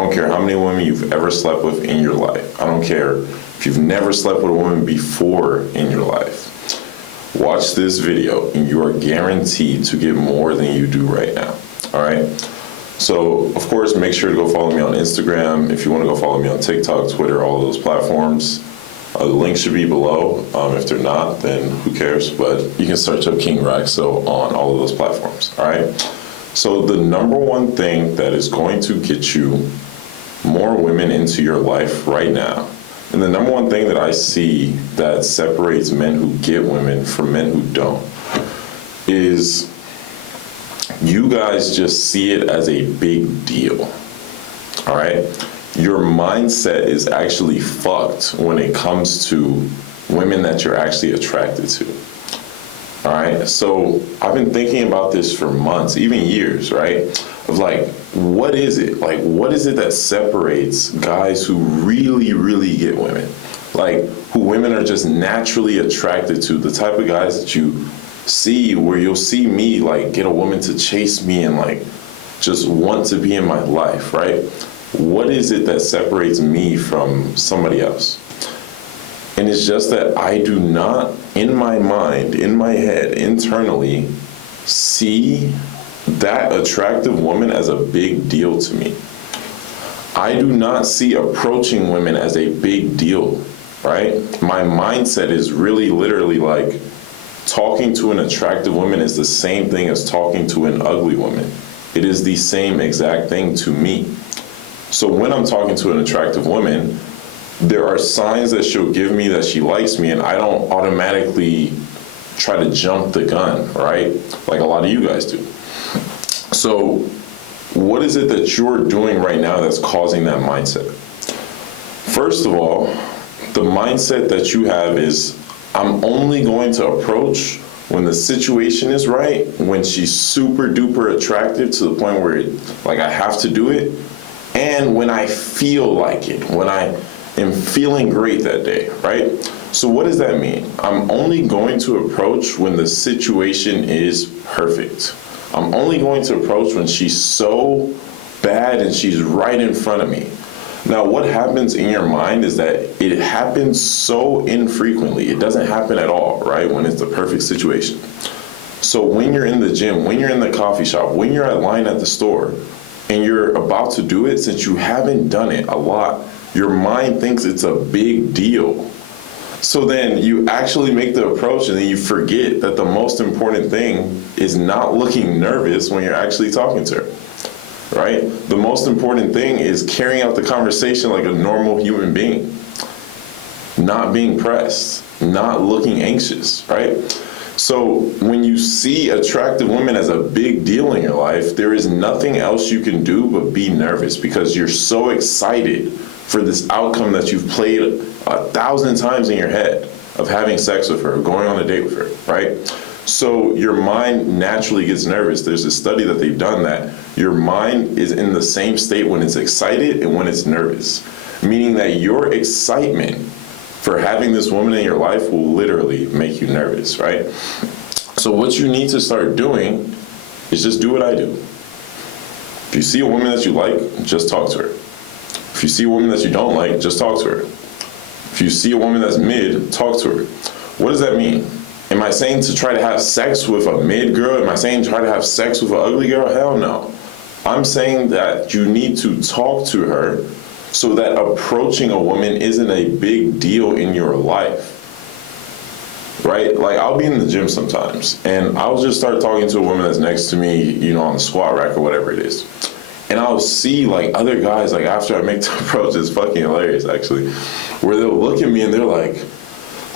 don't care how many women you've ever slept with in your life. I don't care if you've never slept with a woman before in your life. Watch this video and you are guaranteed to get more than you do right now. All right? So, of course, make sure to go follow me on Instagram. If you want to go follow me on TikTok, Twitter, all of those platforms. The link should be below. If they're not, then who cares? But you can search up King Raxo on all of those platforms. All right? So the number one thing that is going to get you more women into your life right now, and the number one thing that I see that separates men who get women from men who don't, is you guys just see it as a big deal. All right? Your mindset is actually fucked when it comes to women that you're actually attracted to. All right, so I've been thinking about this for months, even years, right? Of like, what is it? Like, what is it that separates guys who really, really get women? Like, who women are just naturally attracted to, the type of guys that you see where you'll see me, like, get a woman to chase me and, like, just want to be in my life, right? What is it that separates me from somebody else? And it's just that I do not, in my mind, in my head, internally, see that attractive woman as a big deal to me. I do not see approaching women as a big deal, right? My mindset is really literally like talking to an attractive woman is the same thing as talking to an ugly woman. It is the same exact thing to me. So when I'm talking to an attractive woman, there are signs that she'll give me that she likes me, and I don't automatically try to jump the gun, right? Like a lot of you guys do. So what is it that you're doing right now that's causing that mindset? First of all, the mindset that you have is, I'm only going to approach when the situation is right, when she's super duper attractive to the point where like I have to do it, and when I feel like it, when I am feeling great that day, right? So what does that mean? I'm only going to approach when the situation is perfect. I'm only going to approach when she's so bad and she's right in front of me. Now, what happens in your mind is that it happens so infrequently. It doesn't happen at all, right, when it's the perfect situation. So when you're in the gym, when you're in the coffee shop, when you're at line at the store, and you're about to do it, since you haven't done it a lot, your mind thinks it's a big deal. So then you actually make the approach and then you forget that the most important thing is not looking nervous when you're actually talking to her, right? The most important thing is carrying out the conversation like a normal human being, not being pressed, not looking anxious, right? So when you see attractive women as a big deal in your life, there is nothing else you can do but be nervous because you're so excited for this outcome that you've played 1,000 times in your head of having sex with her, going on a date with her, right? So your mind naturally gets nervous. There's a study that they've done that your mind is in the same state when it's excited and when it's nervous, meaning that your excitement for having this woman in your life will literally make you nervous, right? So what you need to start doing is just do what I do. If you see a woman that you like, just talk to her. If you see a woman that you don't like, just talk to her. If you see a woman that's mid, talk to her. What does that mean? Am I saying to try to have sex with a mid girl? Am I saying try to have sex with an ugly girl? Hell no. I'm saying that you need to talk to her so that approaching a woman isn't a big deal in your life, right? Like I'll be in the gym sometimes and I'll just start talking to a woman that's next to me, you know, on the squat rack or whatever it is. And I'll see like other guys, like after I make the approach, it's fucking hilarious actually, where they'll look at me and they're like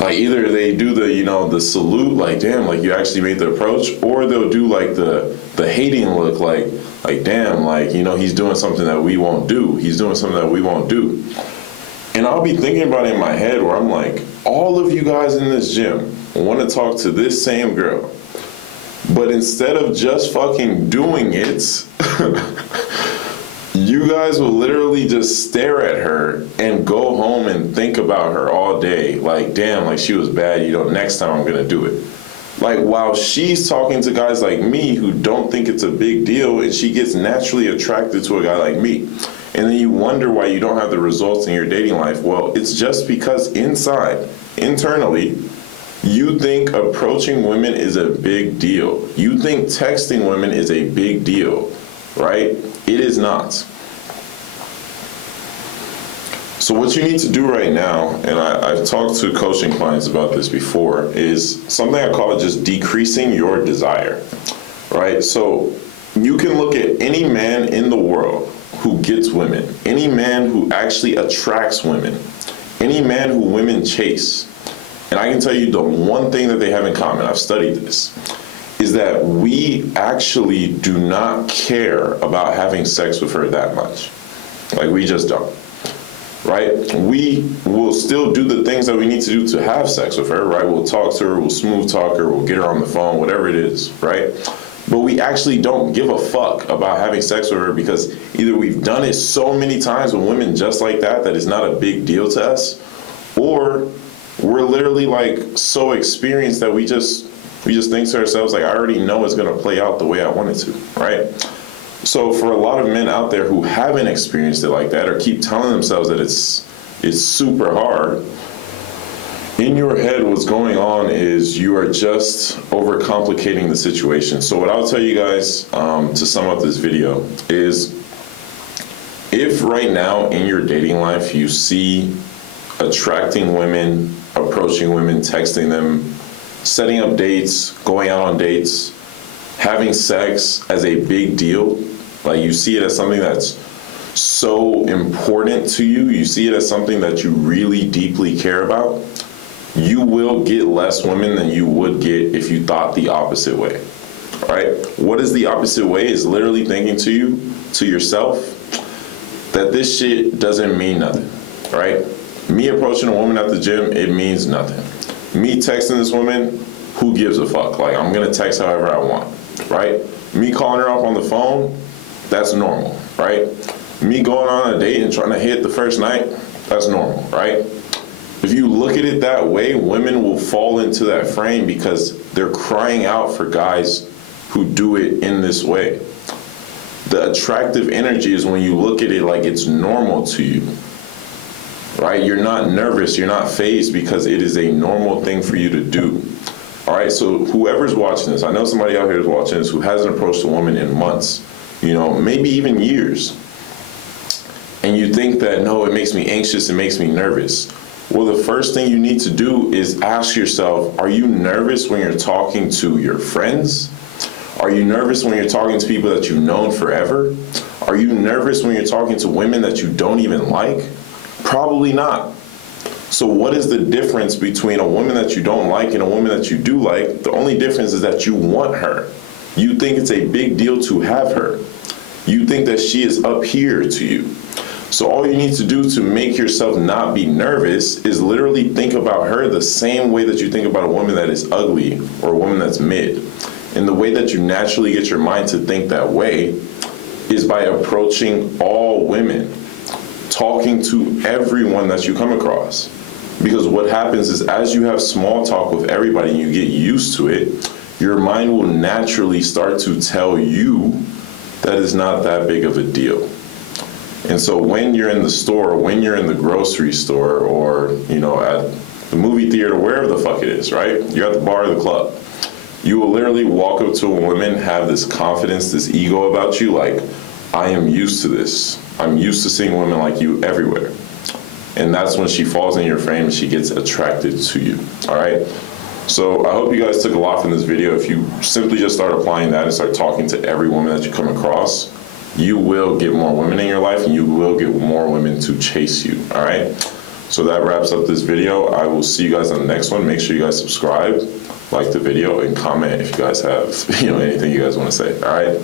either they do the, you know, the salute, like damn, like you actually made the approach, or they'll do like the hating look, like damn, like, you know, he's doing something that we won't do. He's doing something that we won't do. And I'll be thinking about it in my head where I'm like, all of you guys in this gym want to talk to this same girl, but instead of just fucking doing it, you guys will literally just stare at her and go home and think about her all day. Like, damn, like she was bad, you know, next time I'm gonna do it. Like while she's talking to guys like me who don't think it's a big deal and she gets naturally attracted to a guy like me. And then you wonder why you don't have the results in your dating life. Well, it's just because internally, you think approaching women is a big deal. You think texting women is a big deal, right? It is not. So what you need to do right now, and I've talked to coaching clients about this before, is something I call it just decreasing your desire, right? So you can look at any man in the world who gets women, any man who actually attracts women, any man who women chase. And I can tell you the one thing that they have in common, I've studied this, is that we actually do not care about having sex with her that much. Like, we just don't, right? We will still do the things that we need to do to have sex with her, right? We'll talk to her, we'll smooth talk her, we'll get her on the phone, whatever it is, right? But we actually don't give a fuck about having sex with her because either we've done it so many times with women just like that it's not a big deal to us, or we're literally like so experienced that we just think to ourselves, like, I already know it's gonna play out the way I want it to, right? So for a lot of men out there who haven't experienced it like that or keep telling themselves that it's super hard, in your head what's going on is you are just overcomplicating the situation. So what I'll tell you guys to sum up this video is, if right now in your dating life you see attracting women, approaching women, texting them, setting up dates, going out on dates, having sex as a big deal, like you see it as something that's so important to you, you see it as something that you really deeply care about, you will get less women than you would get if you thought the opposite way, right? What is the opposite way? Is literally thinking to yourself, that this shit doesn't mean nothing, right? Me approaching a woman at the gym, it means nothing. Me texting this woman, who gives a fuck? Like, I'm gonna text however I want, right? Me calling her up on the phone, that's normal, right? Me going on a date and trying to hit the first night, that's normal, right? If you look at it that way, women will fall into that frame because they're crying out for guys who do it in this way. The attractive energy is when you look at it like it's normal to you, right? You're not nervous, you're not fazed because it is a normal thing for you to do. All right, so whoever's watching this, I know somebody out here is watching this who hasn't approached a woman in months, maybe even years. And you think that, no, it makes me anxious, it makes me nervous. Well, the first thing you need to do is ask yourself, are you nervous when you're talking to your friends? Are you nervous when you're talking to people that you've known forever? Are you nervous when you're talking to women that you don't even like? Probably not. So what is the difference between a woman that you don't like and a woman that you do like? The only difference is that you want her. You think it's a big deal to have her. You think that she is up here to you. So all you need to do to make yourself not be nervous is literally think about her the same way that you think about a woman that is ugly or a woman that's mid. And the way that you naturally get your mind to think that way is by approaching all women, talking to everyone that you come across. Because what happens is, as you have small talk with everybody and you get used to it, your mind will naturally start to tell you that it's not that big of a deal. And so when you're in the store, when you're in the grocery store, or at the movie theater, wherever the fuck it is, right? You're at the bar or the club. You will literally walk up to a woman, have this confidence, this ego about you, like, I am used to this. I'm used to seeing women like you everywhere. And that's when she falls in your frame and she gets attracted to you, all right? So I hope you guys took a lot from this video. If you simply just start applying that and start talking to every woman that you come across, you will get more women in your life and you will get more women to chase you, all right? So that wraps up this video. I will see you guys on the next one. Make sure you guys subscribe, like the video, and comment if you guys have anything you guys want to say, all right?